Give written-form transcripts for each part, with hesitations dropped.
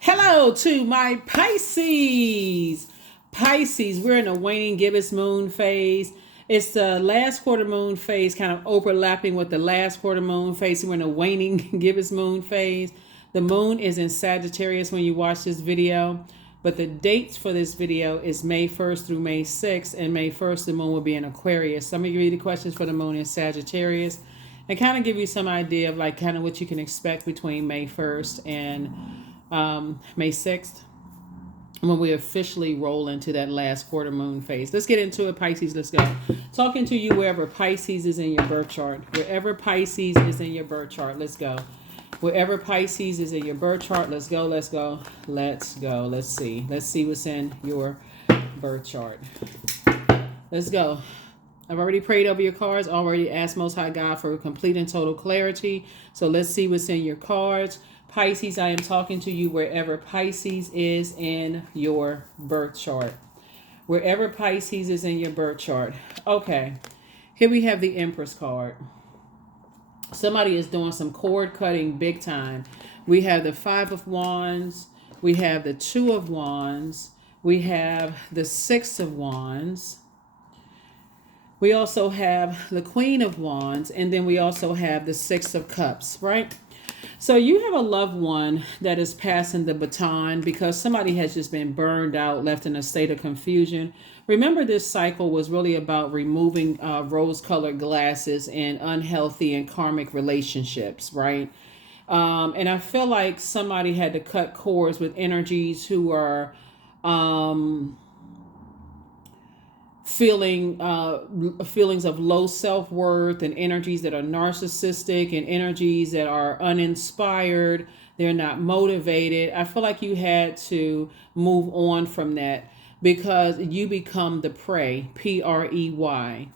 Hello to my Pisces. Pisces, we're in a waning gibbous moon phase. It's the last quarter moon phase kind of overlapping with the last quarter moon phase. We're in a waning gibbous moon phase. The moon is in Sagittarius when you watch this video, but the dates for this video is May 1st through May 6th, and May 1st the moon will be in Aquarius. So I'm going to give you the questions for the moon in Sagittarius and kind of give you some idea of like kind of what you can expect between May 1st and May 6th, when we officially roll into that last quarter moon phase. Let's get into it, Pisces. Let's go. Talking to you wherever Pisces is in your birth chart. Wherever Pisces is in your birth chart, let's go. Wherever Pisces is in your birth chart, let's go, let's go, let's go. Let's see. Let's see what's in your birth chart. Let's go. I've already prayed over your cards, already asked Most High God for complete and total clarity. So let's see what's in your cards. Pisces, I am talking to you wherever Pisces is in your birth chart. Wherever Pisces is in your birth chart. Okay, here we have the Empress card. Somebody is doing some cord cutting big time. We have the Five of Wands. We have the Two of Wands. We have the Six of Wands. We also have the Queen of Wands. And then we also have the Six of Cups, right? So you have a loved one that is passing the baton because somebody has just been burned out, left in a state of confusion. Remember, this cycle was really about removing rose-colored glasses in unhealthy and karmic relationships, right? And I feel like somebody had to cut cords with energies who are feelings of low self-worth, and energies that are narcissistic, and energies that are uninspired. They're not motivated. I feel like you had to move on from that because you become the prey, Prey,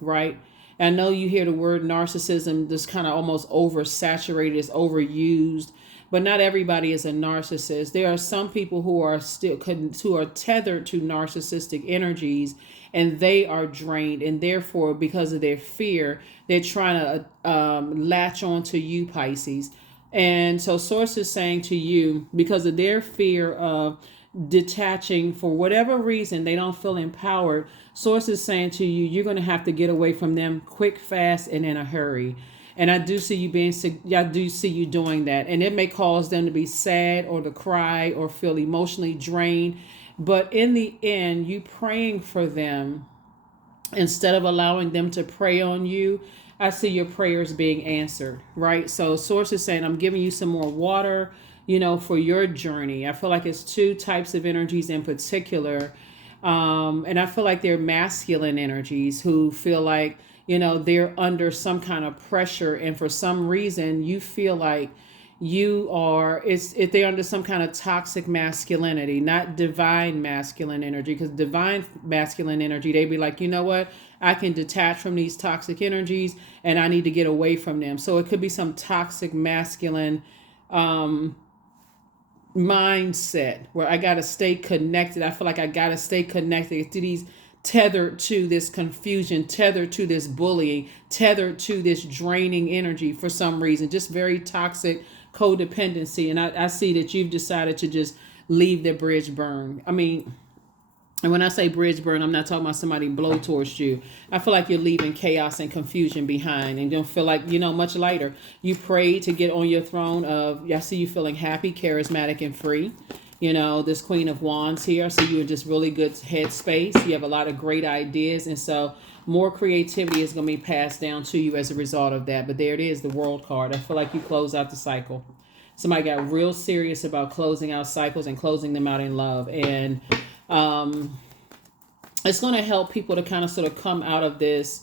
right? I know you hear the word narcissism just kind of almost oversaturated, it's overused, but not everybody is a narcissist. There are some people who are tethered to narcissistic energies, and they are drained, and therefore, because of their fear, they're trying to latch on to you, Pisces. And so Source is saying to you, because of their fear of detaching, for whatever reason, they don't feel empowered. Source is saying to you, you're going to have to get away from them quick, fast, and in a hurry. And I do see you doing that. And it may cause them to be sad or to cry or feel emotionally drained. But in the end, you praying for them, instead of allowing them to prey on you, I see your prayers being answered, right? So Source is saying, I'm giving you some more water, for your journey. I feel like it's two types of energies in particular. And I feel like they're masculine energies who feel like, they're under some kind of pressure. And for some reason, you feel like if they're under some kind of toxic masculinity, not divine masculine energy, because divine masculine energy, they'd be like, you know what? I can detach from these toxic energies and I need to get away from them. So it could be some toxic masculine mindset where I got to stay connected. I feel like I got to stay connected to these, tethered to this confusion, tethered to this bullying, tethered to this draining energy for some reason, just very toxic codependency. And I see that you've decided to just leave the bridge burn. I mean, and when I say bridge burn, I'm not talking about somebody blow towards you. I feel like you're leaving chaos and confusion behind and don't feel like, much lighter. You prayed to get on your throne of, I see you feeling happy, charismatic, and free. This Queen of Wands here. I see you in just really good headspace. You have a lot of great ideas. And so more creativity is going to be passed down to you as a result of that. But there it is, the World card. I feel like you close out the cycle. Somebody got real serious about closing out cycles and closing them out in love. And it's going to help people to kind of sort of come out of this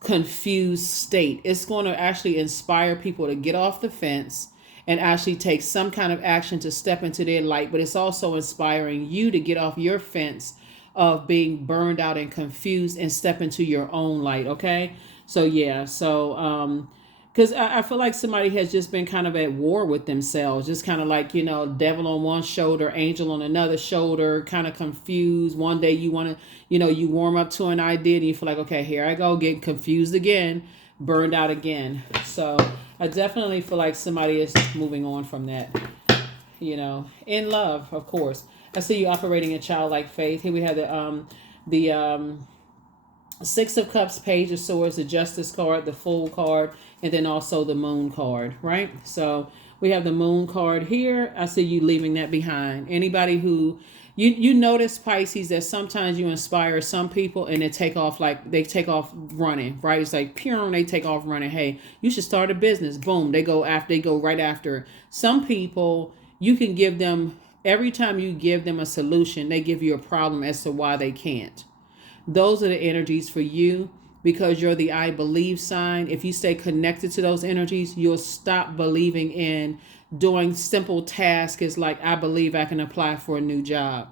confused state. It's going to actually inspire people to get off the fence and actually take some kind of action to step into their light. But it's also inspiring you to get off your fence of being burned out and confused and step into your own light. Okay. So yeah. So, because I feel like somebody has just been kind of at war with themselves, just kind of like, devil on one shoulder, angel on another shoulder, kind of confused. One day you want to, you warm up to an idea and you feel like, okay, here I go, getting confused again, burned out again. So I definitely feel like somebody is moving on from that. in love, of course. I see you operating in childlike faith. Here we have the Six of Cups, Page of Swords, the Justice card, the Fool card, and then also the Moon card, right? So we have the Moon card here. I see you leaving that behind. Anybody who you notice, Pisces, that sometimes you inspire some people and they take off running, right? It's like pure, they take off running. Hey, you should start a business. Boom, they go right after. Some people, you can give them, every time you give them a solution, they give you a problem as to why they can't. Those are the energies for you, because you're the I believe sign. If you stay connected to those energies, you'll stop believing in doing simple tasks. It's like, I believe I can apply for a new job.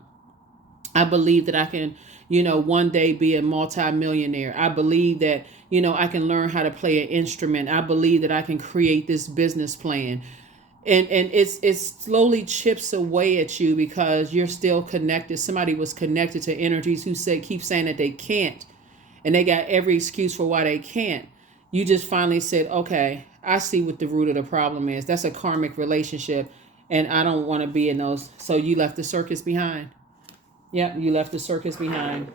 I believe that I can, one day be a multi-millionaire. I believe that, I can learn how to play an instrument. I believe that I can create this business plan. And it slowly chips away at you because you're still connected. Somebody was connected to energies who keep saying that they can't. And they got every excuse for why they can't. You just finally said, okay, I see what the root of the problem is. That's a karmic relationship. And I don't want to be in those. So you left the circus behind. Yep, you left the circus behind.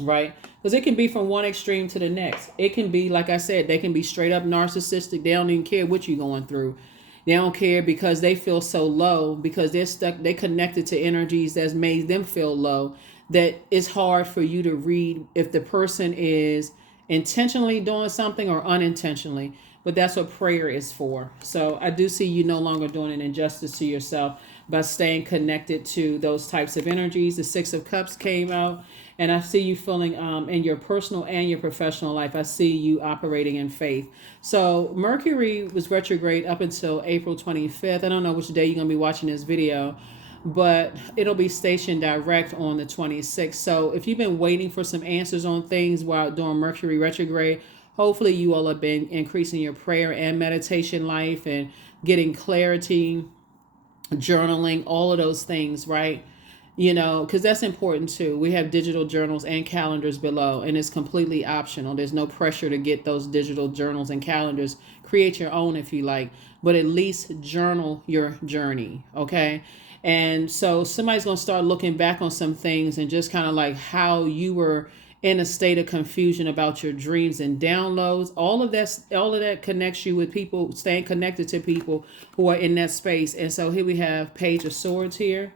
Right? Because it can be from one extreme to the next. It can be, like I said, they can be straight up narcissistic. They don't even care what you're going through. They don't care because they feel so low, because they connected to energies that's made them feel low, that it's hard for you to read if the person is intentionally doing something or unintentionally. But that's what prayer is for. So I do see you no longer doing an injustice to yourself by staying connected to those types of energies. The Six of Cups came out, and I see you feeling in your personal and your professional life, I see you operating in faith. So Mercury was retrograde up until April 25th. I don't know which day you're going to be watching this video, but it'll be stationed direct on the 26th. So if you've been waiting for some answers on things while during Mercury retrograde, hopefully you all have been increasing your prayer and meditation life and getting clarity, journaling, all of those things, right? Because that's important too. We have digital journals and calendars below, and it's completely optional. There's no pressure to get those digital journals and calendars. Create your own if you like, but at least journal your journey, okay? And so somebody's going to start looking back on some things and just kind of like how you were in a state of confusion about your dreams and downloads. All of that connects you with people, staying connected to people who are in that space. And so here we have Page of Swords here.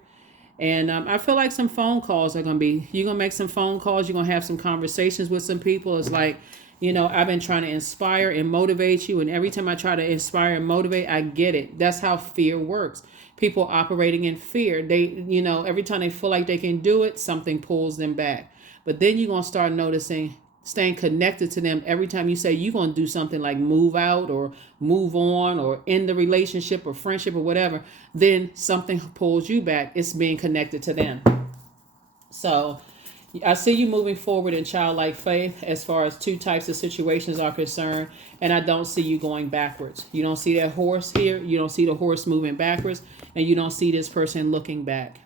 And I feel like some phone calls are going to be, you're going to make some phone calls. You're going to have some conversations with some people. It's like, I've been trying to inspire and motivate you. And every time I try to inspire and motivate, I get it. That's how fear works. People operating in fear, they, every time they feel like they can do it, something pulls them back. But then you're going to start noticing, staying connected to them. Every time you say you're going to do something like move out or move on or end the relationship or friendship or whatever, then something pulls you back. It's being connected to them. So I see you moving forward in childlike faith as far as two types of situations are concerned. And I don't see you going backwards. You don't see that horse here. You don't see the horse moving backwards. And you don't see this person looking back.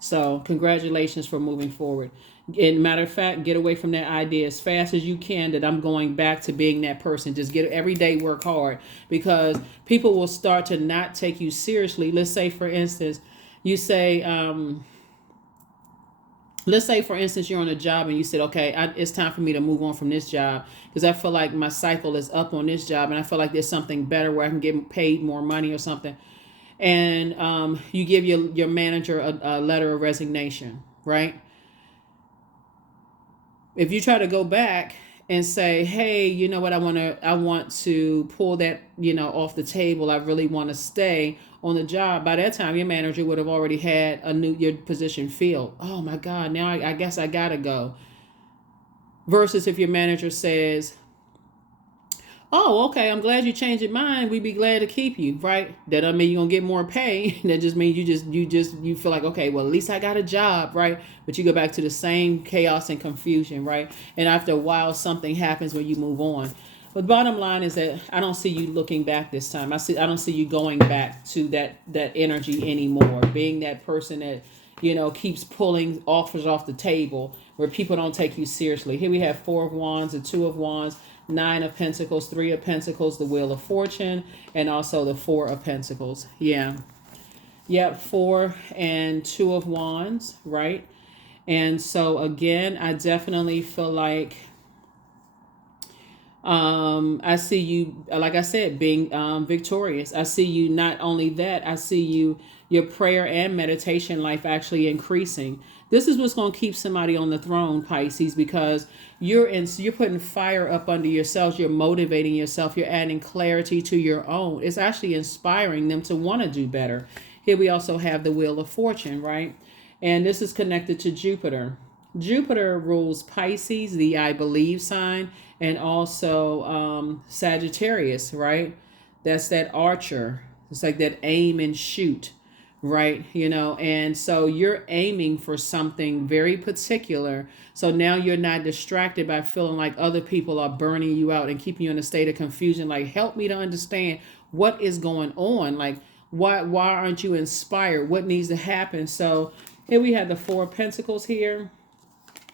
So congratulations for moving forward. And matter of fact, get away from that idea as fast as you can that I'm going back to being that person. Just every day work hard, because people will start to not take you seriously. Let's say, for instance, you're on a job and you said, okay, it's time for me to move on from this job because I feel like my cycle is up on this job and I feel like there's something better where I can get paid more money or something. And you give your manager a letter of resignation, right? If you try to go back and say, hey, you know what, I want to pull that, off the table. I really want to stay on the job. By that time, your manager would have already had your position filled. Oh my God, now I guess I gotta go. Versus if your manager says, oh, okay, I'm glad you changed your mind. We'd be glad to keep you, right? That doesn't mean you're gonna get more pay. That just means you feel like, okay, well, at least I got a job, right? But you go back to the same chaos and confusion, right? And after a while, something happens when you move on. But bottom line is that I don't see you looking back this time. I don't see you going back to that energy anymore. Being that person that, keeps pulling offers off the table where people don't take you seriously. Here we have 4 of Wands and 2 of Wands. Nine of Pentacles, Three of Pentacles, the Wheel of Fortune, and also the Four of Pentacles. Yeah. Yep, Four and Two of Wands, right? And so again, I definitely feel like I see you, like I said, being victorious. I see you, not only that, I see you, your prayer and meditation life actually increasing. This is what's going to keep somebody on the throne, Pisces, because you're putting fire up under yourselves. You're motivating yourself. You're adding clarity to your own. It's actually inspiring them to want to do better. Here we also have the Wheel of Fortune, right? And this is connected to Jupiter. Jupiter rules Pisces, the I believe sign, and also Sagittarius, right? That's that archer. It's like that aim and shoot, right? You know, and so you're aiming for something very particular. So now you're not distracted by feeling like other people are burning you out and keeping you in a state of confusion. Like, help me to understand what is going on. Like, why aren't you inspired? What needs to happen? So here we have the Four of Pentacles here.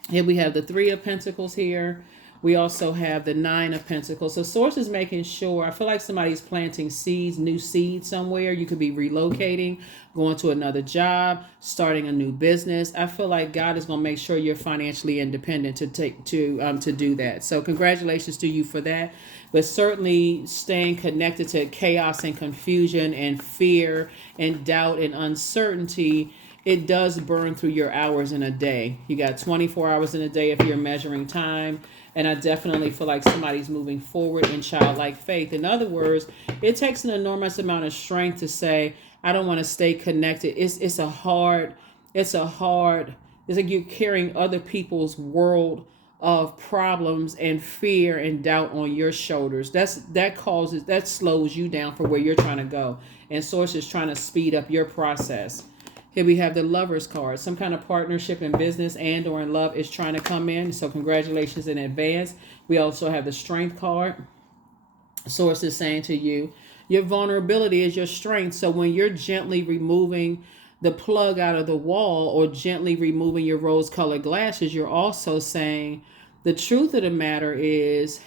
Here we have the Three of Pentacles here. We also have the Nine of Pentacles. So Source is making sure, I feel like somebody's planting seeds, new seeds somewhere. You could be relocating, going to another job, starting a new business. I feel like God is going to make sure you're financially independent to do that. So congratulations to you for that. But certainly staying connected to chaos and confusion and fear and doubt and uncertainty, it does burn through your hours in a day. You got 24 hours in a day if you're measuring time. And I definitely feel like somebody's moving forward in childlike faith. In other words, it takes an enormous amount of strength to say, I don't want to stay connected. It's like you're carrying other people's world of problems and fear and doubt on your shoulders. That slows you down for where you're trying to go. And Source is trying to speed up your process. Here we have the Lovers card. Some kind of partnership in business and or in love is trying to come in. So congratulations in advance. We also have the Strength card. Source is saying to you, your vulnerability is your strength. So when you're gently removing the plug out of the wall or gently removing your rose-colored glasses, you're also saying the truth of the matter is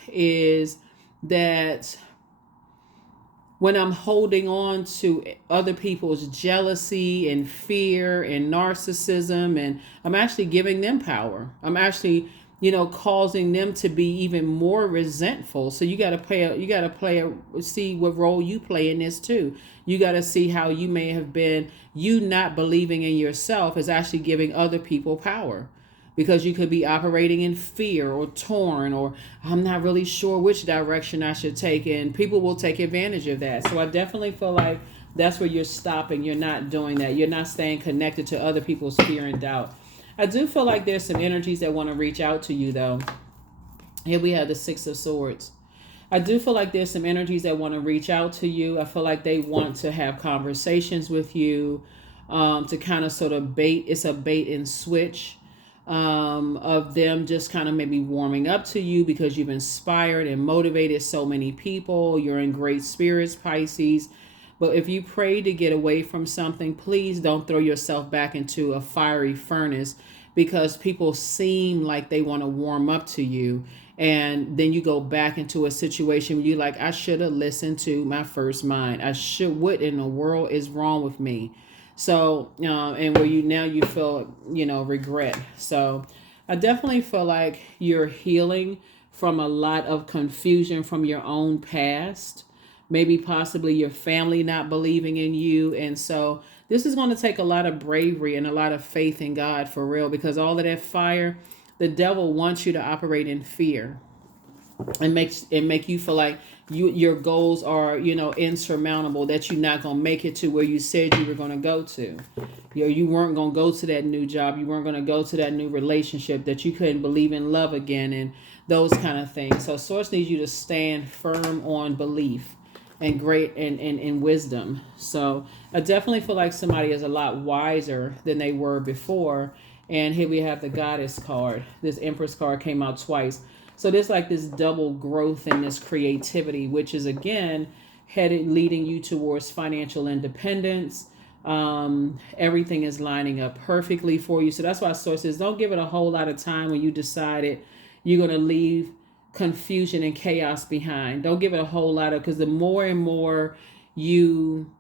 that when I'm holding on to other people's jealousy and fear and narcissism, and I'm actually giving them power. I'm actually, causing them to be even more resentful. So you got to see what role you play in this too. You got to see how you may have been, you not believing in yourself is actually giving other people power. Because you could be operating in fear or torn, or I'm not really sure which direction I should take, and people will take advantage of that. So I definitely feel like that's where you're stopping. You're not doing that. You're not staying connected to other people's fear and doubt. I do feel like there's some energies that want to reach out to you, though. Here we have the Six of Swords. I do feel like there's some energies that want to reach out to you. I feel like they want to have conversations with you, to kind of sort of it's a bait and switch. Of them just kind of maybe warming up to you because you've inspired and motivated so many people. You're in great spirits, Pisces. But if you pray to get away from something, please don't throw yourself back into a fiery furnace, because people seem like they want to warm up to you. And then you go back into a situation where you're like, I should have listened to my first mind. What in the world is wrong with me? So, and where you feel, regret. So I definitely feel like you're healing from a lot of confusion from your own past, maybe possibly your family not believing in you. And so this is going to take a lot of bravery and a lot of faith in God for real, because all of that fire, the devil wants you to operate in fear and make you feel like your goals are, insurmountable, that you're not going to make it to where you said you were going to go to. You weren't going to go to that new job. You weren't going to go to that new relationship, that you couldn't believe in love again, and those kind of things. So Source needs you to stand firm on belief and great and wisdom. So I definitely feel like somebody is a lot wiser than they were before. And here we have the Goddess card. This Empress card came out twice. So there's like this double growth and this creativity, which is again leading you towards financial independence. Everything is lining up perfectly for you. So that's why Source says don't give it a whole lot of time when you decided you're going to leave confusion and chaos behind. Don't give it a whole lot of, because the more and more you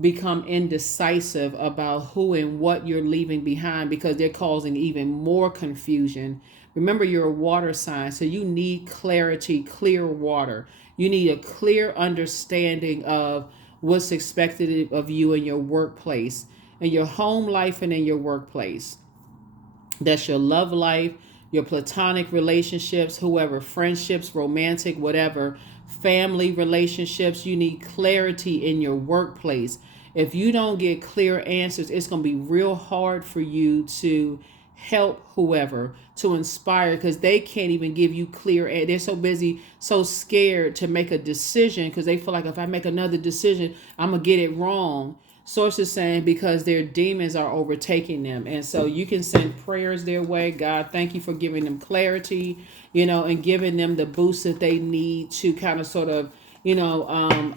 become indecisive about who and what you're leaving behind, because they're causing even more confusion. Remember, you're a water sign, so you need clarity, clear water. You need a clear understanding of what's expected of you in your workplace, in your home life, and in your workplace. That's your love life, your platonic relationships, whoever, friendships, romantic, whatever, family relationships. You need clarity in your workplace. If you don't get clear answers, it's going to be real hard for you to help whoever, to inspire, because they can't even give you clear. They're so busy, so scared to make a decision, because they feel like if I make another decision, I'm going to get it wrong. Sources saying because their demons are overtaking them. And so you can send prayers their way. God, thank you for giving them clarity, and giving them the boost that they need to kind of sort of,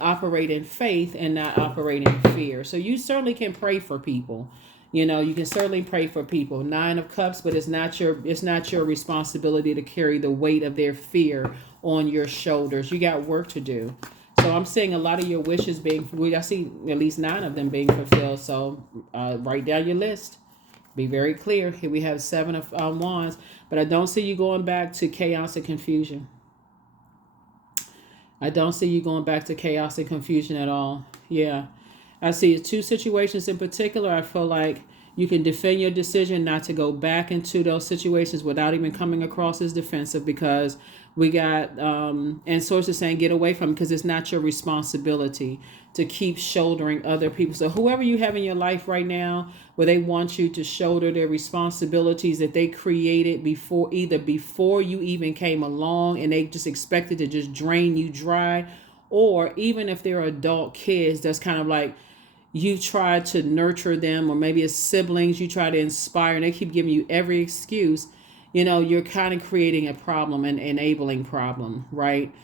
operate in faith and not operate in fear. So you certainly can pray for people. You can certainly pray for people. 9 of Cups, but it's not your responsibility to carry the weight of their fear on your shoulders. You got work to do. So I'm seeing a lot of your wishes I see at least 9 of them being fulfilled. So write down your list. Be very clear. Here we have 7 of Wands, but I don't see you going back to chaos and confusion. I don't see you going back to chaos and confusion at all. Yeah. I see 2 situations in particular. I feel like you can defend your decision not to go back into those situations without even coming across as defensive, because we got, and sources saying get away from, because it's not your responsibility to keep shouldering other people. So whoever you have in your life right now, where they want you to shoulder their responsibilities that they created before you even came along, and they just expected to just drain you dry, or even if they're adult kids, that's kind of like, you try to nurture them, or maybe as siblings, you try to inspire, and they keep giving you every excuse. You're kind of creating a problem, an enabling problem, right?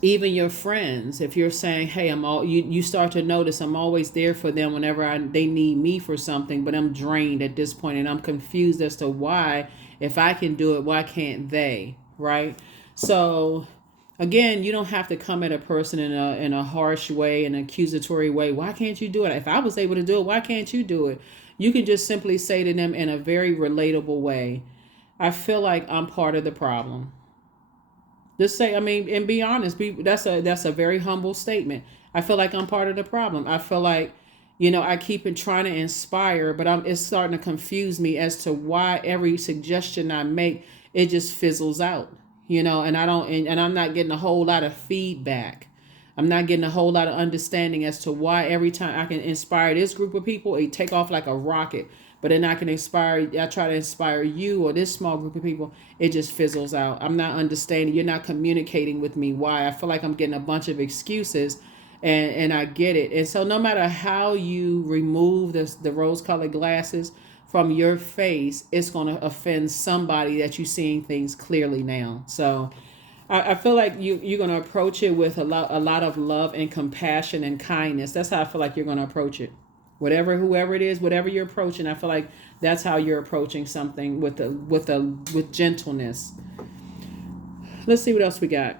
Even your friends, if you're saying, hey, you start to notice I'm always there for them whenever they need me for something, but I'm drained at this point, and I'm confused as to why, if I can do it, why can't they, right? So again, you don't have to come at a person in a harsh way, an accusatory way. Why can't you do it? If I was able to do it, why can't you do it? You can just simply say to them in a very relatable way, I feel like I'm part of the problem. Just say, and be honest. That's a very humble statement. I feel like I'm part of the problem. I feel like, I keep trying to inspire, but it's starting to confuse me as to why every suggestion I make, it just fizzles out. And I'm not getting a whole lot of feedback. I'm not getting a whole lot of understanding as to why every time I can inspire this group of people, it take off like a rocket. But then I try to inspire you or this small group of people, it just fizzles out. I'm not understanding. You're not communicating with me why. I feel like I'm getting a bunch of excuses, and I get it. And so no matter how you remove the rose-colored glasses from your face, it's going to offend somebody that you're seeing things clearly now. So I feel like you're going to approach it with a lot of love and compassion and kindness. That's how I feel like you're going to approach it. Whoever it is, whatever you're approaching, I feel like that's how you're approaching something with gentleness. Let's see what else we got.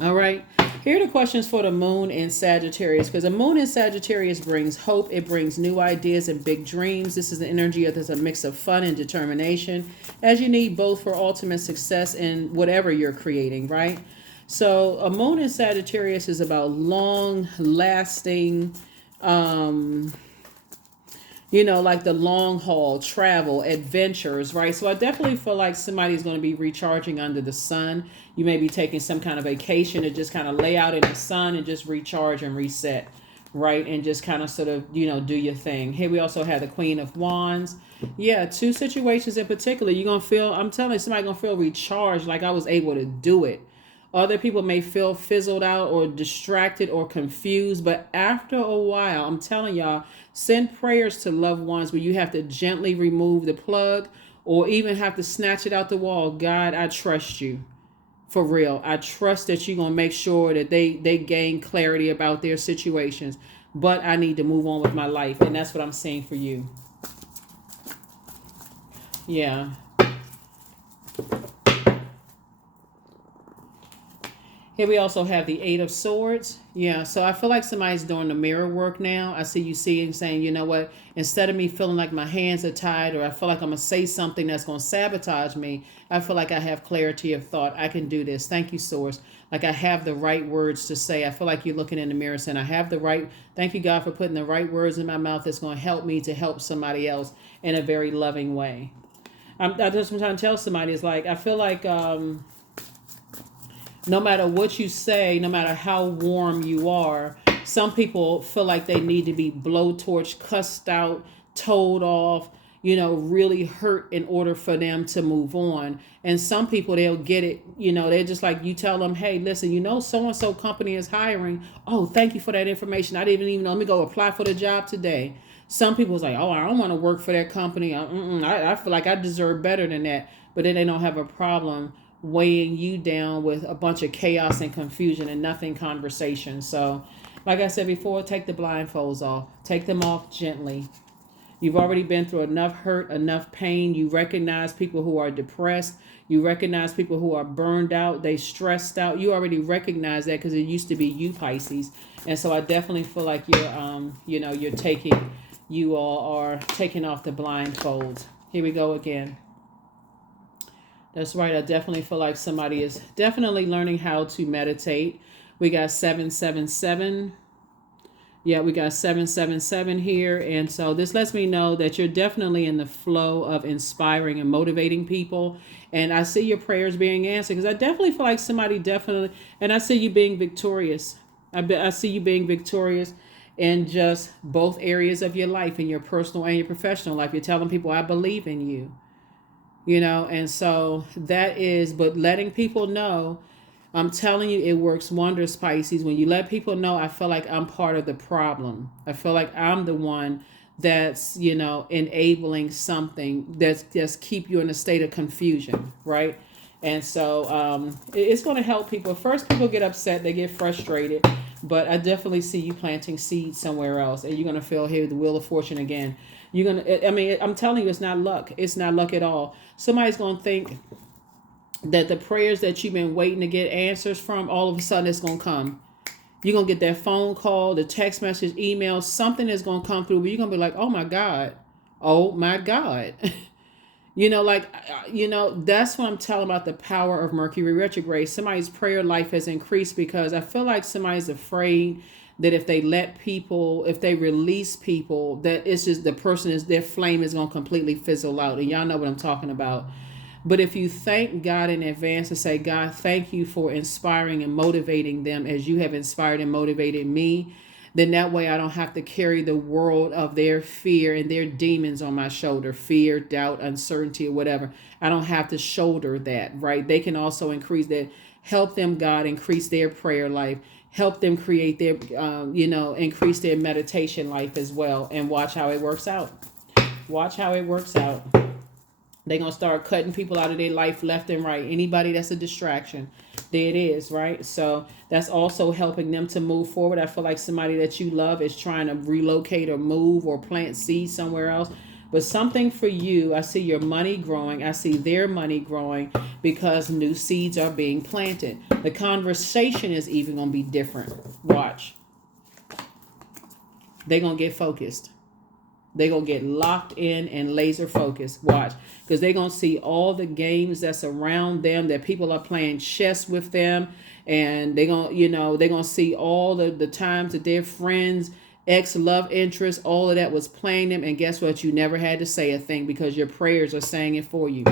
All right. Here are the questions for the moon in Sagittarius, because the moon in Sagittarius brings hope. It brings new ideas and big dreams. This is an energy that's a mix of fun and determination, as you need both for ultimate success in whatever you're creating, right? So a moon in Sagittarius is about long lasting, like the long haul travel, adventures, right? So I definitely feel like somebody's going to be recharging under the sun. You may be taking some kind of vacation to just kind of lay out in the sun and just recharge and reset, right? And just kind of sort of, do your thing. Here we also have the Queen of Wands. Yeah, 2 situations in particular. You're going to feel, I'm telling you, somebody's going to feel recharged, like I was able to do it. Other people may feel fizzled out or distracted or confused, but after a while, I'm telling y'all, send prayers to loved ones where you have to gently remove the plug or even have to snatch it out the wall. God, I trust you. For real. I trust that you're going to make sure that they gain clarity about their situations, but I need to move on with my life. And that's what I'm saying for you. Yeah. Here we also have the Eight of Swords. Yeah, so I feel like somebody's doing the mirror work now. I see you seeing, saying, you know what, instead of me feeling like my hands are tied or I feel like I'm going to say something that's going to sabotage me, I feel like I have clarity of thought. I can do this. Thank you, Source. Like I have the right words to say. I feel like you're looking in the mirror saying, I have the right, thank you, God, for putting the right words in my mouth that's going to help me to help somebody else in a very loving way. I just am trying to tell somebody, it's like, I feel like, no matter what you say, no matter how warm you are, some people feel like they need to be blowtorch, cussed out, told off, really hurt in order for them to move on. And some people, they'll get it, they're just like, you tell them, hey, listen, so-and-so company is hiring. Oh, thank you for that information. I didn't even know. Let me go apply for the job today. Some people's like, oh, I don't want to work for that company. I feel like I deserve better than that. But then they don't have a problem weighing you down with a bunch of chaos and confusion and nothing conversation. So, like I said before, take the blindfolds off. Take them off gently. You've already been through enough hurt, enough pain. You recognize people who are depressed. You recognize people who are burned out. They stressed out. You already recognize that because it used to be you, Pisces. And so I definitely feel like you all are taking off the blindfolds. Here we go again. That's right. I definitely feel like somebody is definitely learning how to meditate. We got 777. Yeah, we got 777 here. And so this lets me know that you're definitely in the flow of inspiring and motivating people. And I see your prayers being answered because I definitely feel like somebody and I see you being victorious. I see you being victorious in just both areas of your life, in your personal and your professional life. You're telling people, I believe in you. And so but letting people know, I'm telling you, it works wonders, Pisces. When you let people know, I feel like I'm part of the problem. I feel like I'm the one that's, enabling something that's just keep you in a state of confusion, right? And so it's going to help people. First, people get upset, they get frustrated, but I definitely see you planting seeds somewhere else, and you're going to feel here the Wheel of Fortune again. I'm telling you, it's not luck. It's not luck at all. Somebody's going to think that the prayers that you've been waiting to get answers from, all of a sudden it's going to come. You're going to get that phone call, the text message, email, something is going to come through, but you're going to be like, oh my God. Oh my God. That's what I'm telling about the power of Mercury retrograde. Somebody's prayer life has increased because I feel like somebody's afraid that if they release people, that it's just their flame is going to completely fizzle out. And y'all know what I'm talking about. But if you thank God in advance and say, God, thank you for inspiring and motivating them as you have inspired and motivated me, then that way I don't have to carry the world of their fear and their demons on my shoulder, fear, doubt, uncertainty, or whatever. I don't have to shoulder that, right? They can also increase that, help them, God, increase their prayer life, help them create their, increase their meditation life as well, and watch how it works out. Watch how it works out. They're going to start cutting people out of their life left and right. Anybody that's a distraction, there it is, right? So that's also helping them to move forward. I feel like somebody that you love is trying to relocate or move or plant seeds somewhere else. But something for you, I see your money growing. I see their money growing because new seeds are being planted. The conversation is even going to be different. Watch. They're going to get focused. They're going to get locked in and laser focused. Watch. Because they're going to see all the games that's around them, that people are playing chess with them. And they're going to see all the times that their friends, ex-love interest, all of that was playing them. And guess what? You never had to say a thing because your prayers are saying it for you.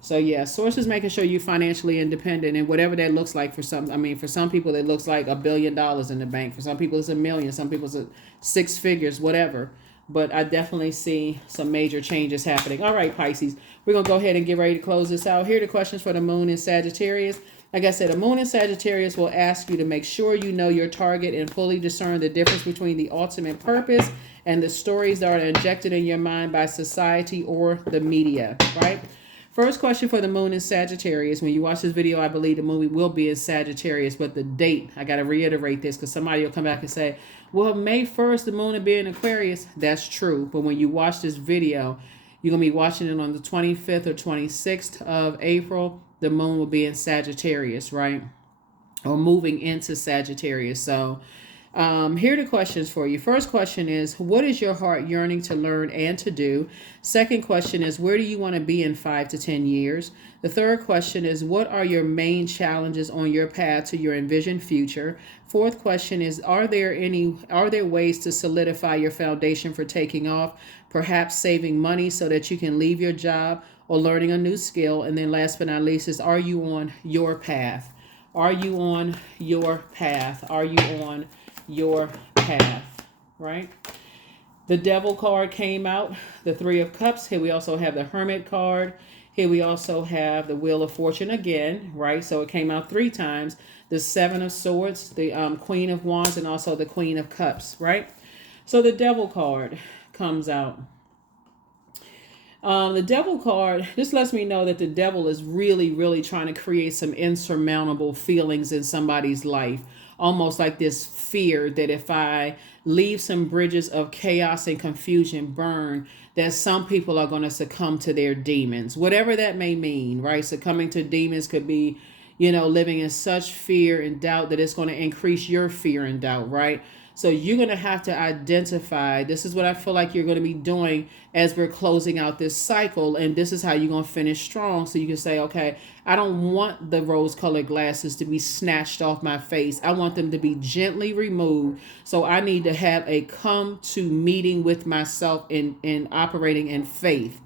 So yeah, Source is making sure you're financially independent, and whatever that looks like for some. I mean, for some people it looks like $1 billion in the bank. For some people it's $1 million. Some people it's 6 figures, whatever. But I definitely see some major changes happening. All right, Pisces, we're gonna go ahead and get ready to close this out. Here are the questions for the Moon in Sagittarius. Like I said, a Moon in Sagittarius will ask you to make sure you know your target and fully discern the difference between the ultimate purpose and the stories that are injected in your mind by society or the media. Right. First question for the Moon in Sagittarius. When you watch this video, I believe the movie will be in Sagittarius, but the date, I got to reiterate this because somebody will come back and say, well, May 1st, the Moon will be in Aquarius. That's true. But when you watch this video, you're going to be watching it on the 25th or 26th of April. The Moon will be in Sagittarius, right? or moving into Sagittarius. So here are the questions for you. First question is, what is your heart yearning to learn and to do? Second question is, where do you want to be in 5 to 10 years? The third question is, what are your main challenges on your path to your envisioned future? Fourth question is, are there ways to solidify your foundation for taking off, perhaps saving money so that you can leave your job or learning a new skill? And then last but not least is, are you on your path? Are you on your path? Are you on your path? Right? The Devil card came out, the Three of Cups. Here we also have the Hermit card. Here we also have the Wheel of Fortune again, right? So it came out 3 times. The Seven of Swords, the Queen of Wands, and also the Queen of Cups, right? So the Devil card comes out. The Devil card, this lets me know that the devil is really, really trying to create some insurmountable feelings in somebody's life. Almost like this fear that if I leave some bridges of chaos and confusion burn, that some people are going to succumb to their demons, whatever that may mean, right? Succumbing to demons could be, living in such fear and doubt that it's going to increase your fear and doubt, right? So you're going to have to identify, this is what I feel like you're going to be doing as we're closing out this cycle. And this is how you're going to finish strong. So you can say, okay, I don't want the rose-colored glasses to be snatched off my face. I want them to be gently removed. So I need to have a come to meeting with myself in operating in faith,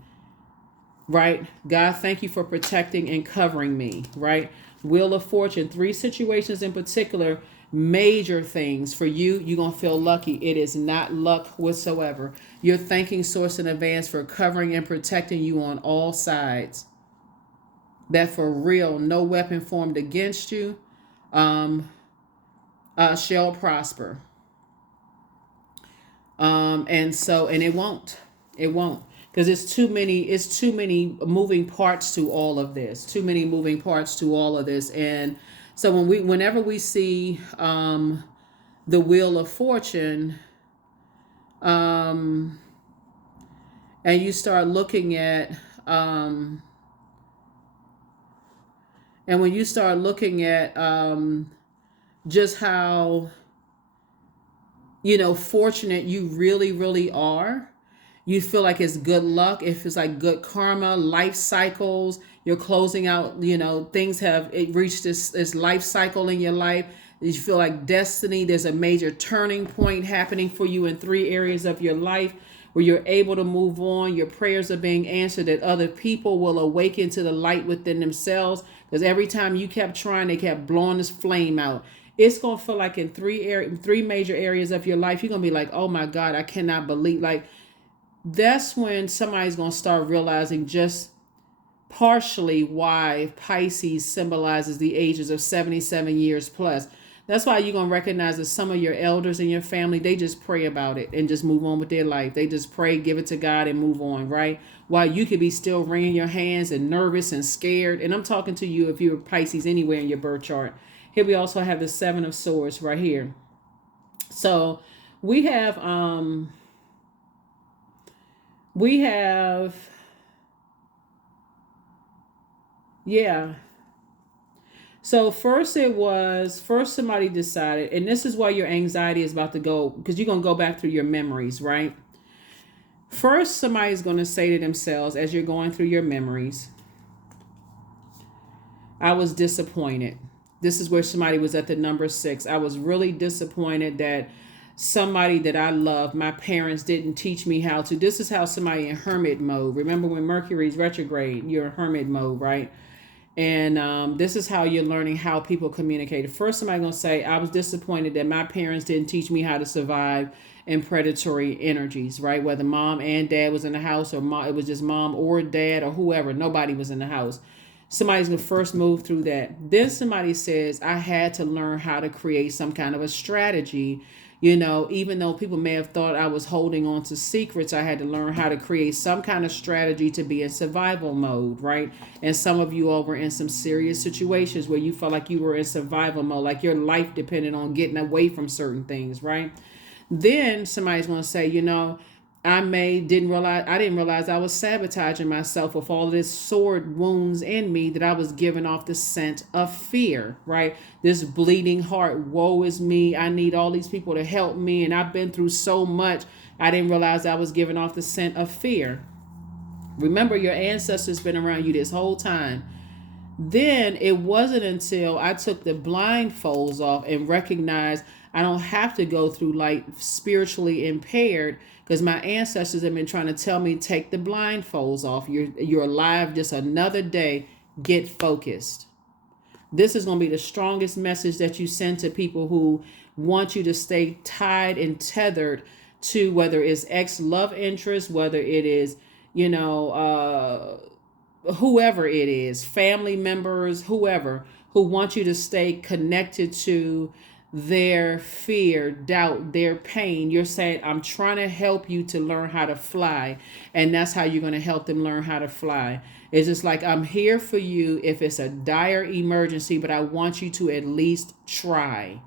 right? God, thank you for protecting and covering me, right? Wheel of Fortune, 3 situations in particular, major things for you. You're going to feel lucky. It is not luck whatsoever. You're thanking Source in advance for covering and protecting you on all sides. That for real, no weapon formed against you shall prosper. And it won't. It won't. Because it's too many moving parts to all of this. Too many moving parts to all of this. And so whenever we see the Wheel of Fortune, and you start looking at, and when you start looking at just how, fortunate you really, really are, you feel like it's good luck. It feels like good karma, life cycles. You're closing out, things have reached this life cycle in your life. You feel like destiny. There's a major turning point happening for you in 3 areas of your life where you're able to move on. Your prayers are being answered, that other people will awaken to the light within themselves. Because every time you kept trying, they kept blowing this flame out. It's going to feel like in 3 major areas of your life, you're going to be like, oh my God, I cannot believe, that's when somebody's going to start realizing just partially why Pisces symbolizes the ages of 77 years plus. That's why you're going to recognize that some of your elders in your family, they just pray about it and just move on with their life. They just pray, give it to God and move on, right? While you could be still wringing your hands and nervous and scared. And I'm talking to you if you're Pisces anywhere in your birth chart. Here we also have the Seven of Swords right here. So we have So first somebody decided, and this is why your anxiety is about to go, because you're going to go back through your memories, right? First, somebody's going to say to themselves, as you're going through your memories, I was disappointed. This is where somebody was at the number 6. I was really disappointed that somebody that I love, my parents didn't teach me how to. This is how somebody in hermit mode. Remember when Mercury's retrograde, you're in hermit mode, right? And this is how you're learning how people communicate. First, somebody going to say, I was disappointed that my parents didn't teach me how to survive in predatory energies, right? Whether mom and dad was in the house, or it was just mom or dad or whoever. Nobody was in the house. Somebody's going to first move through that. Then somebody says, I had to learn how to create some kind of a strategy. Even though people may have thought I was holding on to secrets, I had to learn how to create some kind of strategy to be in survival mode, right? And some of you all were in some serious situations where you felt like you were in survival mode, like your life depended on getting away from certain things, right? Then somebody's going to say, I didn't realize I was sabotaging myself with all of this sword wounds in me, that I was giving off the scent of fear, right? This bleeding heart, woe is me. I need all these people to help me. And I've been through so much. I didn't realize I was giving off the scent of fear. Remember, your ancestors been around you this whole time. Then it wasn't until I took the blindfolds off and recognized I don't have to go through life spiritually impaired, because my ancestors have been trying to tell me, take the blindfolds off. You're alive just another day. Get focused. This is going to be the strongest message that you send to people who want you to stay tied and tethered to, whether it's ex love interest, whether it is, whoever it is, family members, whoever, who want you to stay connected to their fear, doubt, their pain. You're saying, I'm trying to help you to learn how to fly. And that's how you're going to help them learn how to fly. It's just like, I'm here for you if it's a dire emergency, but I want you to at least try.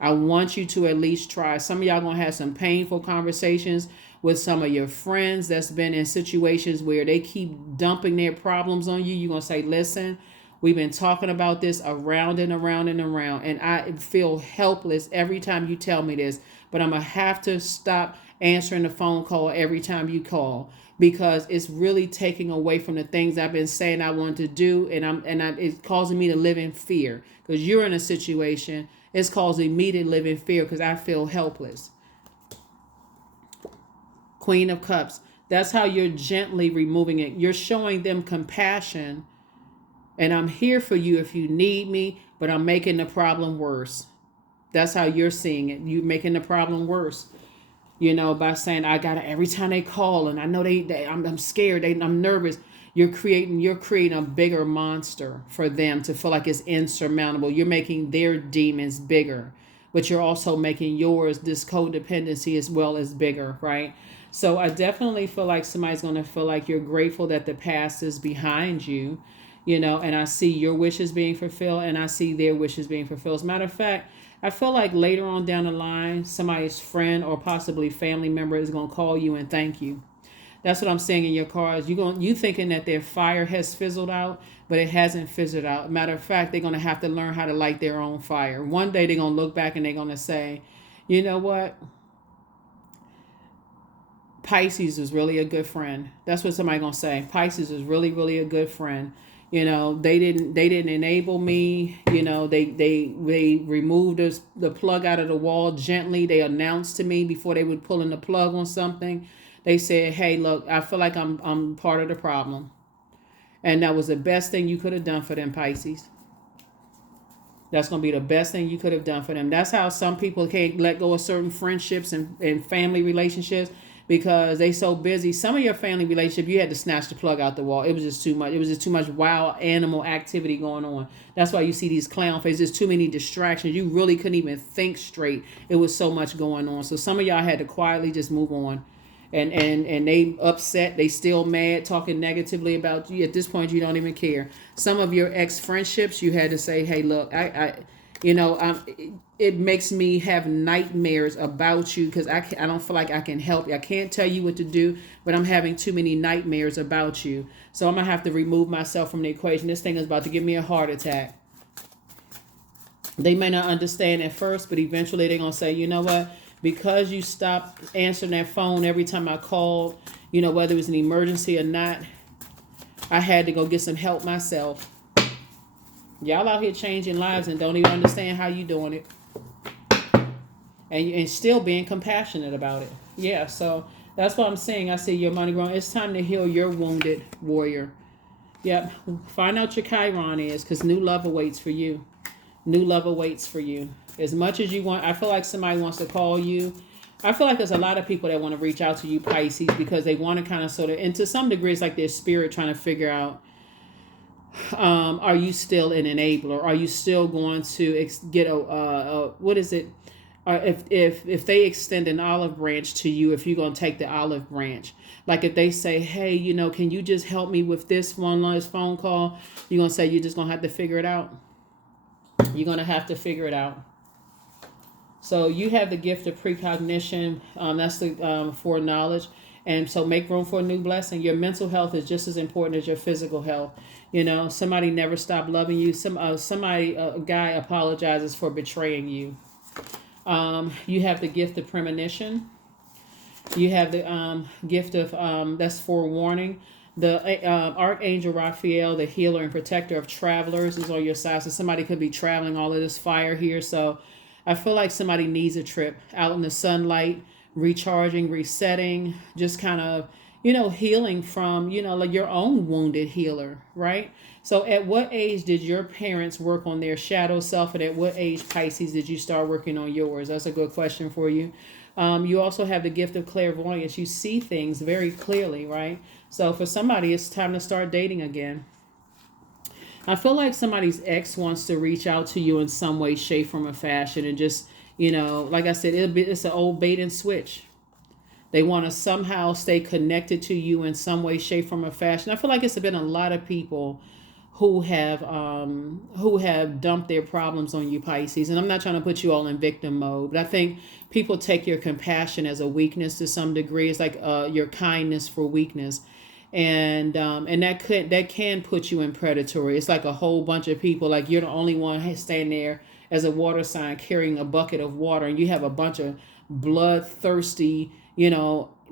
I want you to at least try. Some of y'all going to have some painful conversations with some of your friends that's been in situations where they keep dumping their problems on you. You're going to say, listen, we've been talking about this around and around and around, and I feel helpless every time you tell me this, but I'm going to have to stop answering the phone call every time you call, because it's really taking away from the things I've been saying I want to do, and it's causing me to live in fear, because you're in a situation. It's causing me to live in fear because I feel helpless. Queen of Cups. That's how you're gently removing it. You're showing them compassion, and I'm here for you if you need me, but I'm making the problem worse. That's how you're seeing it. You're making the problem worse, by saying, I gotta, every time they call, and I know I'm scared, I'm nervous. You're creating a bigger monster for them to feel like it's insurmountable. You're making their demons bigger, but you're also making yours, this codependency, as well, as bigger, right? So I definitely feel like somebody's going to feel like you're grateful that the past is behind you, and I see your wishes being fulfilled, and I see their wishes being fulfilled. As a matter of fact, I feel like later on down the line, somebody's friend or possibly family member is going to call you and thank you. That's what I'm saying in your cards. You thinking that their fire has fizzled out, but it hasn't fizzled out. Matter of fact, they're going to have to learn how to light their own fire. One day they're going to look back and they're going to say, you know what? Pisces was really a good friend. That's what somebody's going to say. Pisces was really, really a good friend. They didn't enable me. They removed the plug out of the wall gently. They announced to me before they would pull in the plug on something. They said, hey, look, I feel like I'm part of the problem. And that was the best thing you could have done for them, Pisces. That's going to be the best thing you could have done for them. That's how some people can't let go of certain friendships and family relationships, because they so busy. Some of your family relationship, you had to snatch the plug out the wall. It was just too much. It was just too much wild animal activity going on. That's why you see these clown faces. There's too many distractions. You really couldn't even think straight. It was so much going on. So some of y'all had to quietly just move on. And they upset, they still mad, talking negatively about you. At this point, you don't even care. Some of your ex friendships, you had to say, hey, look, it makes me have nightmares about you, because I don't feel like I can help you. I can't tell you what to do, but I'm having too many nightmares about you. So I'm going to have to remove myself from the equation. This thing is about to give me a heart attack. They may not understand at first, but eventually they're going to say, you know what? Because you stopped answering that phone every time I called, whether it was an emergency or not, I had to go get some help myself. Y'all out here changing lives and don't even understand how you doing it. And still being compassionate about it. Yeah, so that's what I'm saying. I see your money growing. It's time to heal your wounded warrior. Yep. Find out your Chiron is, because new love awaits for you. New love awaits for you. As much as you want, I feel like somebody wants to call you. I feel like there's a lot of people that want to reach out to you, Pisces, because they want to kind of sort of, and to some degree, it's like their spirit trying to figure out, are you still an enabler? Are you still going to get what is it? If they extend an olive branch to you, if you're going to take the olive branch, like if they say, hey, can you just help me with this one last phone call? You're going to say, you're just going to have to figure it out. You're going to have to figure it out. So you have the gift of precognition. That's the foreknowledge. And so make room for a new blessing. Your mental health is just as important as your physical health. You know, somebody never stopped loving you. A guy apologizes for betraying you. You have the gift of premonition. You have the gift of that's forewarning. The Archangel Raphael, the healer and protector of travelers, is on your side. So somebody could be traveling all of this fire here. So I feel like somebody needs a trip out in the sunlight, recharging, resetting, just kind of, healing from, like your own wounded healer, right? So at what age did your parents work on their shadow self, and at what age, Pisces, did you start working on yours? That's a good question for you. You also have the gift of clairvoyance. You see things very clearly, right? So for somebody, it's time to start dating again. I feel like somebody's ex wants to reach out to you in some way, shape, form, or fashion, and just, like I said, it's an old bait and switch. They want to somehow stay connected to you in some way, shape, form, or fashion. I feel like it's been a lot of people who have dumped their problems on you, Pisces. And I'm not trying to put you all in victim mode, but I think people take your compassion as a weakness to some degree. It's like your kindness for weakness. And that can put you in predatory. It's like a whole bunch of people, like you're the only one standing there as a water sign carrying a bucket of water, and you have a bunch of bloodthirsty,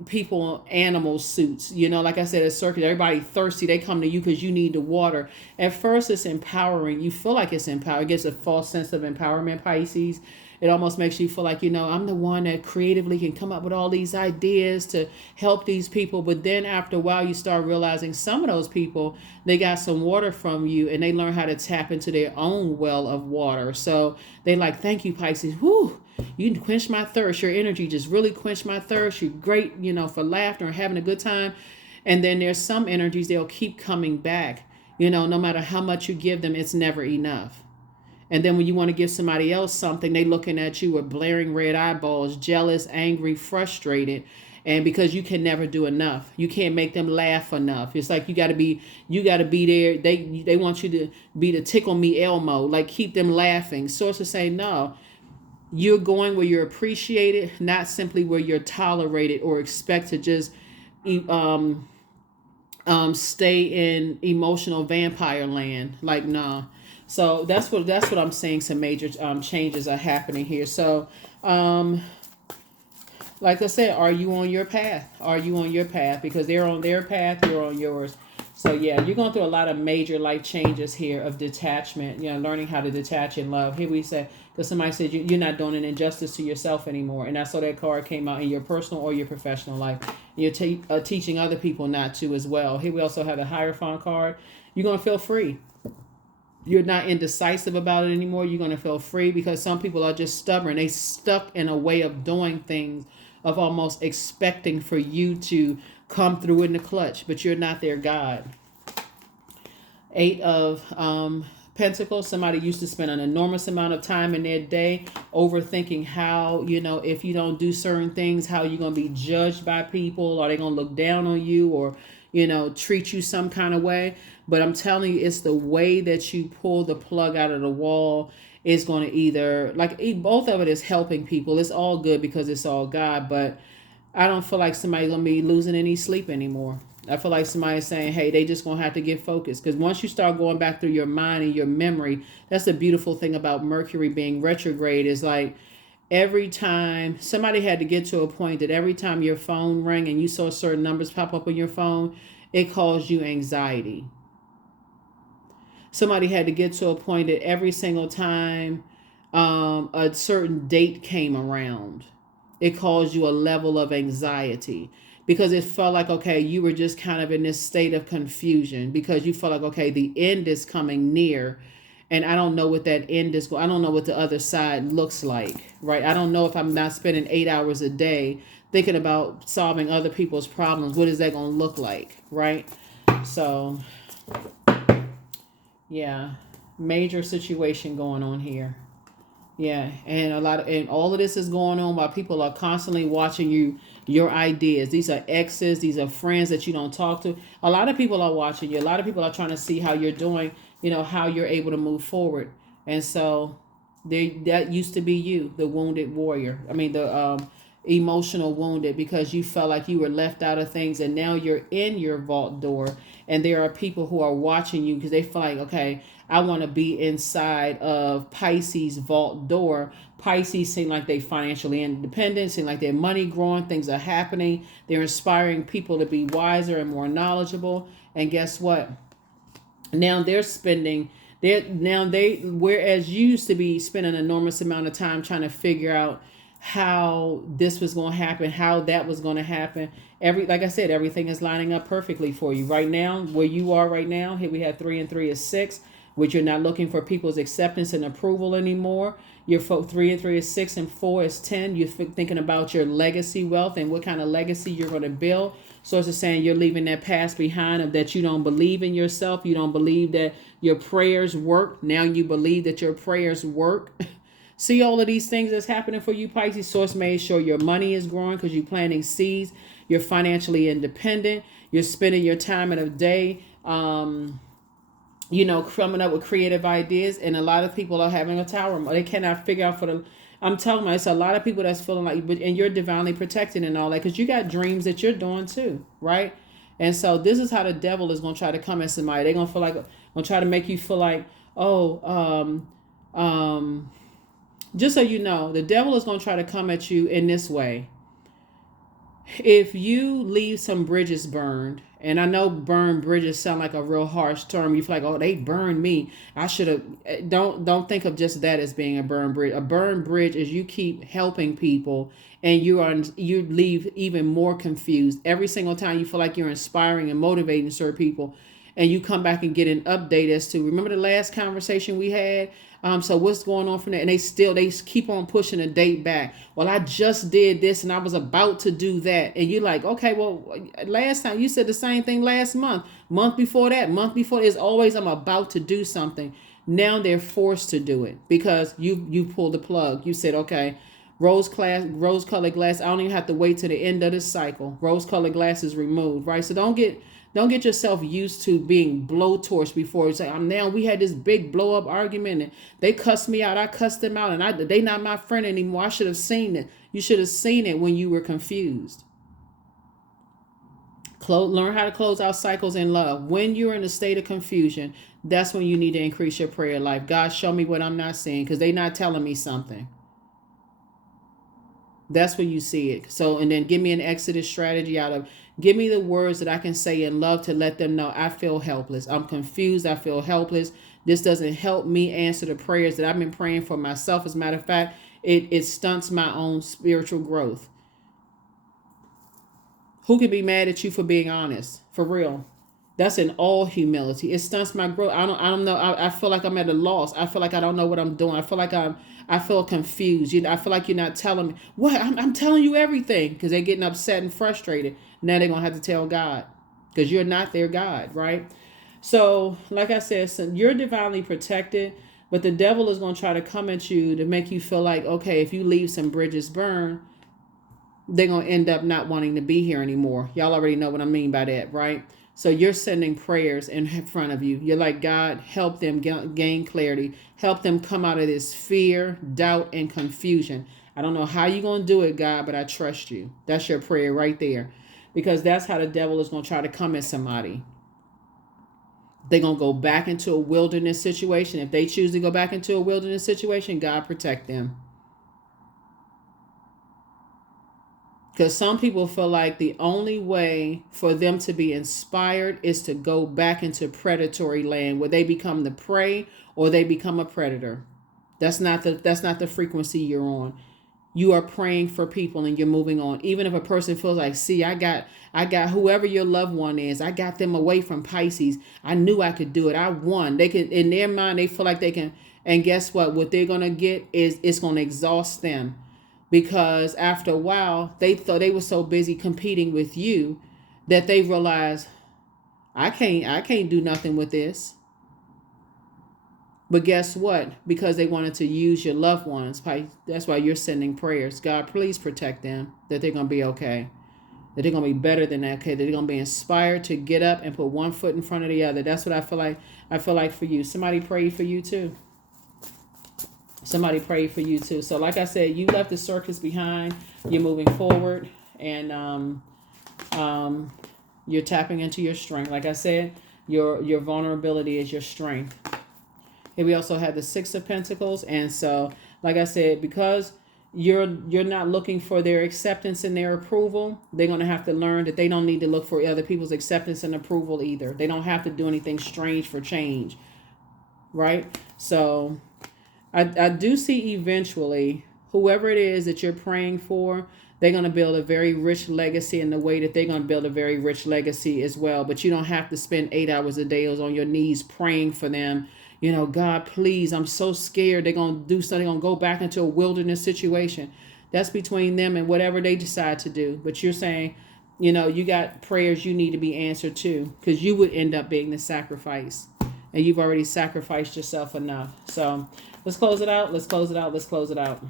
people, animal suits, like I said, a circus, everybody thirsty, they come to you because you need the water. At first it's empowering, you feel like it's empowering, it gives a false sense of empowerment, Pisces. It almost makes you feel like, I'm the one that creatively can come up with all these ideas to help these people. But then after a while, you start realizing some of those people, they got some water from you and they learn how to tap into their own well of water. So they like, thank you, Pisces. Whew, you quench my thirst. Your energy just really quenched my thirst. You're great, for laughter and having a good time. And then there's some energies, they'll keep coming back. No matter how much you give them, it's never enough. And then when you want to give somebody else something, they looking at you with blaring red eyeballs, jealous, angry, frustrated. And because you can never do enough, you can't make them laugh enough. It's like you got to be there. They want you to be the tickle me Elmo, like keep them laughing. Sources say no, you're going where you're appreciated, not simply where you're tolerated or expect to just stay in emotional vampire land. Like no. So that's what I'm saying. Some major changes are happening here. So, like I said, are you on your path? Are you on your path? Because they're on their path, you're on yours. So yeah, you're going through a lot of major life changes here of detachment. Learning how to detach in love. Here we say, because somebody said you're not doing an injustice to yourself anymore, and I saw that card came out in your personal or your professional life. You're teaching other people not to as well. Here we also have the Hierophant card. You're going to feel free. You're not indecisive about it anymore. You're going to feel free because some people are just stubborn. They stuck in a way of doing things, of almost expecting for you to come through in the clutch, but you're not their God. 8 of Pentacles. Somebody used to spend an enormous amount of time in their day overthinking how, if you don't do certain things, how you're going to be judged by people. Are they going to look down on you or, treat you some kind of way? But I'm telling you, it's the way that you pull the plug out of the wall is going to either, both of it is helping people. It's all good because it's all God, but I don't feel like somebody's going to be losing any sleep anymore. I feel like somebody's saying, hey, they just going to have to get focused. Because once you start going back through your mind and your memory, that's the beautiful thing about Mercury being retrograde is like every time somebody had to get to a point that every time your phone rang and you saw certain numbers pop up on your phone, it caused you anxiety. Somebody had to get to a point that every single time a certain date came around, it caused you a level of anxiety because it felt like, okay, you were just kind of in this state of confusion because you felt like, okay, the end is coming near and I don't know what that end is. I don't know what the other side looks like, right? I don't know if I'm not spending 8 hours a day thinking about solving other people's problems. What is that going to look like, right? So... yeah, major situation going on here. Yeah, and all of this is going on while people are constantly watching your ideas. These are exes, these are friends that you don't talk to. A lot of people are watching you. A lot of people are trying to see how you're doing, how you're able to move forward. And so that used to be you, the wounded warrior. I mean, emotional wounded because you felt like you were left out of things, and now you're in your vault door, and there are people who are watching you because they feel like, okay, I want to be inside of Pisces vault door. Pisces seem like they financially independent, seem like their money growing, things are happening, they're inspiring people to be wiser and more knowledgeable. And guess what, now they're spending, whereas you used to be spending an enormous amount of time trying to figure out how this was going to happen, how that was going to happen. Like I said, everything is lining up perfectly for you right now. Where you are right now, here we have 3 and 3 is 6, which you're not looking for people's acceptance and approval anymore. Your 3 and 3 is 6 and 4 is 10. You're thinking about your legacy wealth and what kind of legacy you're going to build. So it's just saying you're leaving that past behind, of that you don't believe in yourself. You don't believe that your prayers work. Now you believe that your prayers work. See all of these things that's happening for you, Pisces. Source made sure your money is growing because you're planting seeds. You're financially independent. You're spending your time in a day, coming up with creative ideas. And a lot of people are having a tower. They cannot figure out I'm telling you, it's a lot of people that's feeling like, and you're divinely protected and all that, because you got dreams that you're doing too, right? And so this is how the devil is going to try to come at somebody. They're going to going to try to make you feel like, just so you know, the devil is going to try to come at you in this way. If you leave some bridges burned, and I know burn bridges sound like a real harsh term. You feel like, oh, they burned me. I should have. Don't think of just that as being a burned bridge. A burned bridge is you keep helping people, and you leave even more confused. Every single time you feel like you're inspiring and motivating certain people, and you come back and get an update as to, remember the last conversation we had? So what's going on from there? And they keep on pushing a date back. Well, I just did this and I was about to do that. And you're like, okay, well, last time you said the same thing last month before that, it's always, I'm about to do something. Now they're forced to do it because you pulled the plug. You said, okay, rose-colored glass. I don't even have to wait to the end of the cycle. Rose-colored glass is removed, right? So don't get yourself used to being blowtorched before. It's like, now we had this big blow up argument and they cussed me out. I cussed them out and they not my friend anymore. I should have seen it. You should have seen it when you were confused. Learn how to close out cycles in love. When you're in a state of confusion, that's when you need to increase your prayer life. God, show me what I'm not seeing because they're not telling me something. That's when you see it. So, and then give me an exodus strategy give me the words that I can say in love to let them know I feel helpless. I'm confused. I feel helpless. This doesn't help me answer the prayers that I've been praying for myself. As a matter of fact, it stunts my own spiritual growth. Who can be mad at you for being honest? For real. That's in all humility. It stunts my growth. I don't know. I feel like I'm at a loss. I feel like I don't know what I'm doing. I feel confused. I feel like you're not telling me. What? I'm telling you everything because they're getting upset and frustrated. Now they're going to have to tell God because you're not their God, right? So, like I said, you're divinely protected, but the devil is going to try to come at you to make you feel like, okay, if you leave some bridges burn, they're going to end up not wanting to be here anymore. Y'all already know what I mean by that, right? So you're sending prayers in front of you. You're like, God, help them gain clarity. Help them come out of this fear, doubt, and confusion. I don't know how you're going to do it, God, but I trust you. That's your prayer right there. Because that's how the devil is going to try to come at somebody. They're going to go back into a wilderness situation. If they choose to go back into a wilderness situation, God protect them. Because some people feel like the only way for them to be inspired is to go back into predatory land where they become the prey or they become a predator. That's not the frequency you're on. You are praying for people and you're moving on. Even if a person feels like, see, I got whoever your loved one is, I got them away from Pisces. I knew I could do it. I won. They can, in their mind, they feel like they can. And guess what? What they're going to get is it's going to exhaust them. Because after a while, they thought they were so busy competing with you that they realized, I can't do nothing with this. But guess what? Because they wanted to use your loved ones, that's why you're sending prayers. God, please protect them, that they're going to be okay. That they're going to be better than that, okay? That they're going to be inspired to get up and put one foot in front of the other. That's what I feel like. I feel like for you. Somebody prayed for you too. Somebody prayed for you too. So like I said, you left the circus behind. You're moving forward, and you're tapping into your strength. Like I said, your vulnerability is your strength. Here we also have the Six of Pentacles, and so, like I said, because you're not looking for their acceptance and their approval, they're going to have to learn that they don't need to look for other people's acceptance and approval either. They don't have to do anything strange for change, right? So I do see eventually whoever it is that you're praying for, they're going to build a very rich legacy in the way that they're going to build a very rich legacy as well. But you don't have to spend 8 hours a day on your knees praying for them. You know, God, please, I'm so scared they're going to do something, they're going to go back into a wilderness situation. That's between them and whatever they decide to do. But you're saying, you know, you got prayers you need to be answered to, because you would end up being the sacrifice. And you've already sacrificed yourself enough. So let's close it out. Let's close it out. Let's close it out.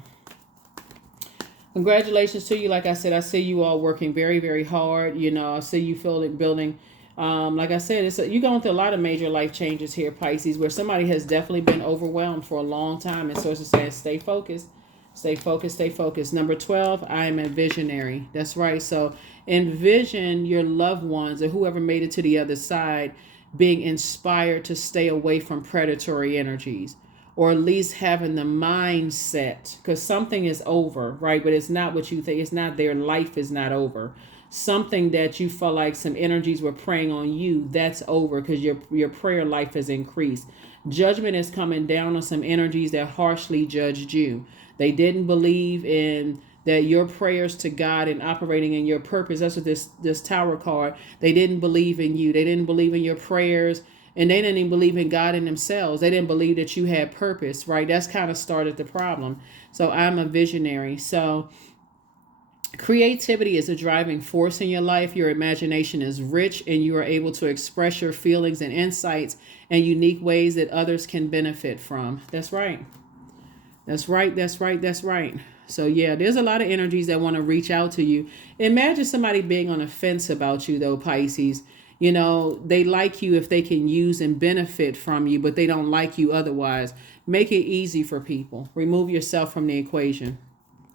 Congratulations to you. Like I said, I see you all working very, very hard. You know, I see you building. Like I said, you're going through a lot of major life changes here, Pisces, where somebody has definitely been overwhelmed for a long time. And so it's saying, stay focused, stay focused, stay focused. Number 12, I am a visionary. That's right. So envision your loved ones or whoever made it to the other side being inspired to stay away from predatory energies, or at least having the mindset, because something is over, right? But it's not what you think. It's not, their life is not over. Something that you felt like some energies were preying on you, that's over, because your prayer life has increased. Judgment is coming down on some energies that harshly judged you. They didn't believe in that your prayers to God and operating in your purpose. That's what this Tower card. They didn't believe in you. They didn't believe in your prayers. And they didn't even believe in God and themselves. They didn't believe that you had purpose, right? That's kind of started the problem. So I'm a visionary. So creativity is a driving force in your life. Your imagination is rich, and you are able to express your feelings and insights in unique ways that others can benefit from. That's right. That's right. That's right. That's right. So yeah, there's a lot of energies that want to reach out to you. Imagine somebody being on a fence about you, though, Pisces. You know, they like you if they can use and benefit from you, but they don't like you otherwise. Make it easy for people. Remove yourself from the equation.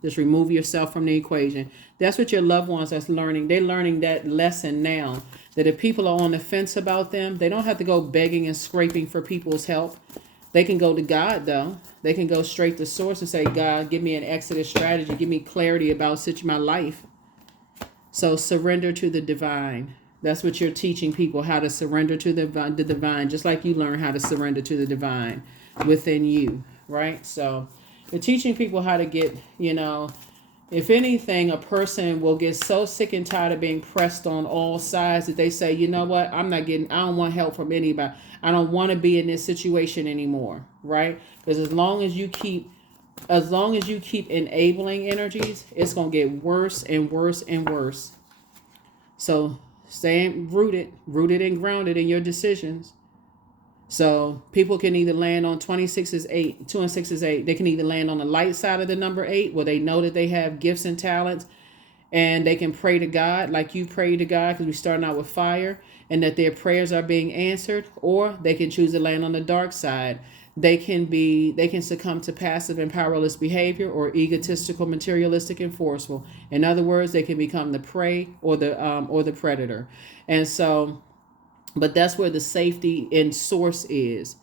Just remove yourself from the equation. That's what your loved ones are learning. They're learning that lesson now, that if people are on the fence about them, they don't have to go begging and scraping for people's help. They can go to God, though. They can go straight to source and say, God, give me an exodus strategy. Give me clarity about my life. So surrender to the divine. That's what you're teaching people, how to surrender to the divine, just like you learn how to surrender to the divine within you, right? So you're teaching people how to get, you know, if anything, a person will get so sick and tired of being pressed on all sides that they say, you know what, I don't want help from anybody. I don't want to be in this situation anymore, right? Because as long as you keep enabling energies, it's going to get worse and worse and worse. So stay rooted and grounded in your decisions. So people can either land on 26 is 8, 2 and 6 is 8. They can either land on the light side of the number 8, where they know that they have gifts and talents, and they can pray to God like you pray to God, because we're starting out with fire, and that their prayers are being answered. Or they can choose to land on the dark side. They can succumb to passive and powerless behavior, or egotistical, materialistic, and forceful. In other words, they can become the prey or the predator. And so, but that's where the safety in source is.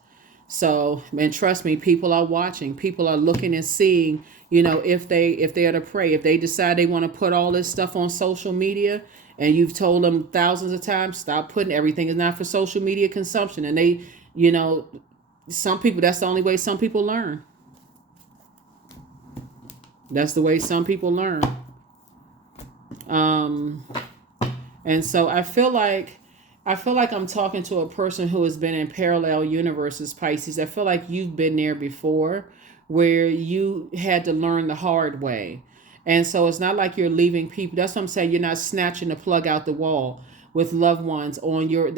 So, and trust me, people are watching. People are looking and seeing, you know, if they are to pray, if they decide they want to put all this stuff on social media, and you've told them thousands of times, stop putting, everything is not for social media consumption. And they, you know, some people, that's the only way some people learn. That's the way some people learn. And so I feel like I'm talking to a person who has been in parallel universes, Pisces. I feel like you've been there before, where you had to learn the hard way. And so it's not like you're leaving people. That's what I'm saying. You're not snatching the plug out the wall with loved ones on your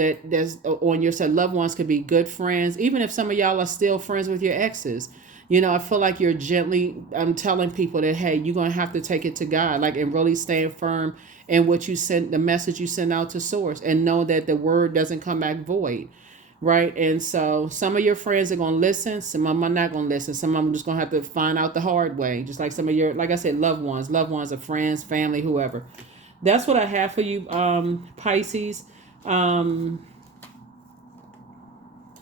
side. Loved ones could be good friends, even if some of y'all are still friends with your exes. You know, I feel like I'm telling people that, hey, you're going to have to take it to God, like, and really stand firm in what you send, the message you send out to source, and know that the word doesn't come back void. right? And so some of your friends are going to listen, some of them are not going to listen. Some of them just going to have to find out the hard way. Just like some of your, like I said, loved ones of friends, family, whoever. That's what I have for you, Pisces.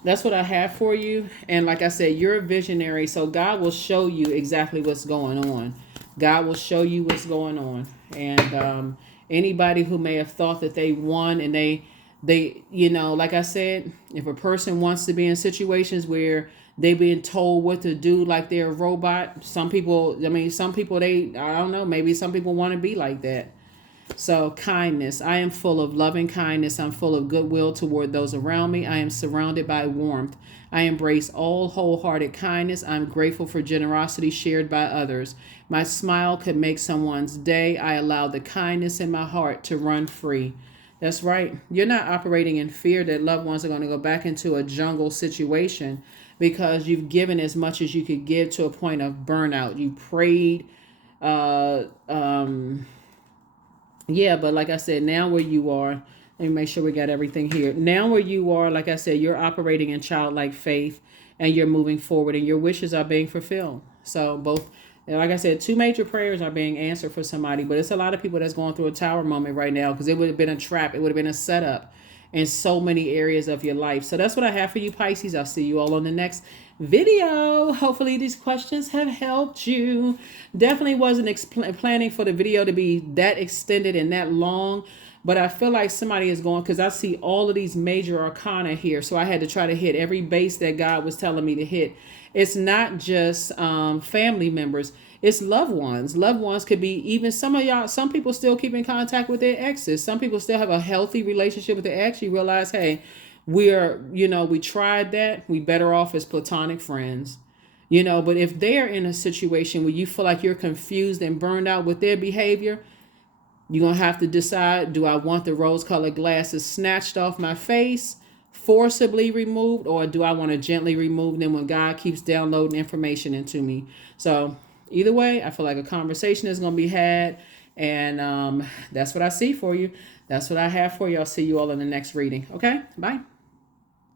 That's what I have for you. And like I said, you're a visionary. So God will show you exactly what's going on. God will show you what's going on. And anybody who may have thought that they won and they, like I said, if a person wants to be in situations where they being told what to do like they're a robot, some people, I don't know, maybe some people want to be like that. So, kindness. I am full of loving kindness. I'm full of goodwill toward those around me. I am surrounded by warmth. I embrace all wholehearted kindness. I'm grateful for generosity shared by others. My smile could make someone's day. I allow the kindness in my heart to run free. That's right. You're not operating in fear that loved ones are going to go back into a jungle situation because you've given as much as you could give to a point of burnout. You prayed. Uh, um, yeah, but like I said, now where you are, let me make sure we got everything here. Now where you are, like I said, you're operating in childlike faith and you're moving forward and your wishes are being fulfilled. So both, like I said, two major prayers are being answered for somebody, but it's a lot of people that's going through a tower moment right now because it would have been a trap. It would have been a setup in so many areas of your life. So that's what I have for you, Pisces. I'll see you all on the next video. Hopefully these questions have helped you. Definitely wasn't planning for the video to be that extended and that long, but I feel like somebody is going, because I see all of these major arcana here, so I had to try to hit every base that God was telling me to hit. It's not just family members, it's loved ones. Loved ones could be even some of y'all. Some people still keep in contact with their exes. Some people still have a healthy relationship with their ex. You realize, hey, we tried that. We better off as platonic friends. But if they're in a situation where you feel like you're confused and burned out with their behavior, you're going to have to decide, do I want the rose-colored glasses snatched off my face, forcibly removed, or do I want to gently remove them when God keeps downloading information into me? So either way, I feel like a conversation is going to be had, and that's what I see for you. That's what I have for you. I'll see you all in the next reading. Okay? Bye.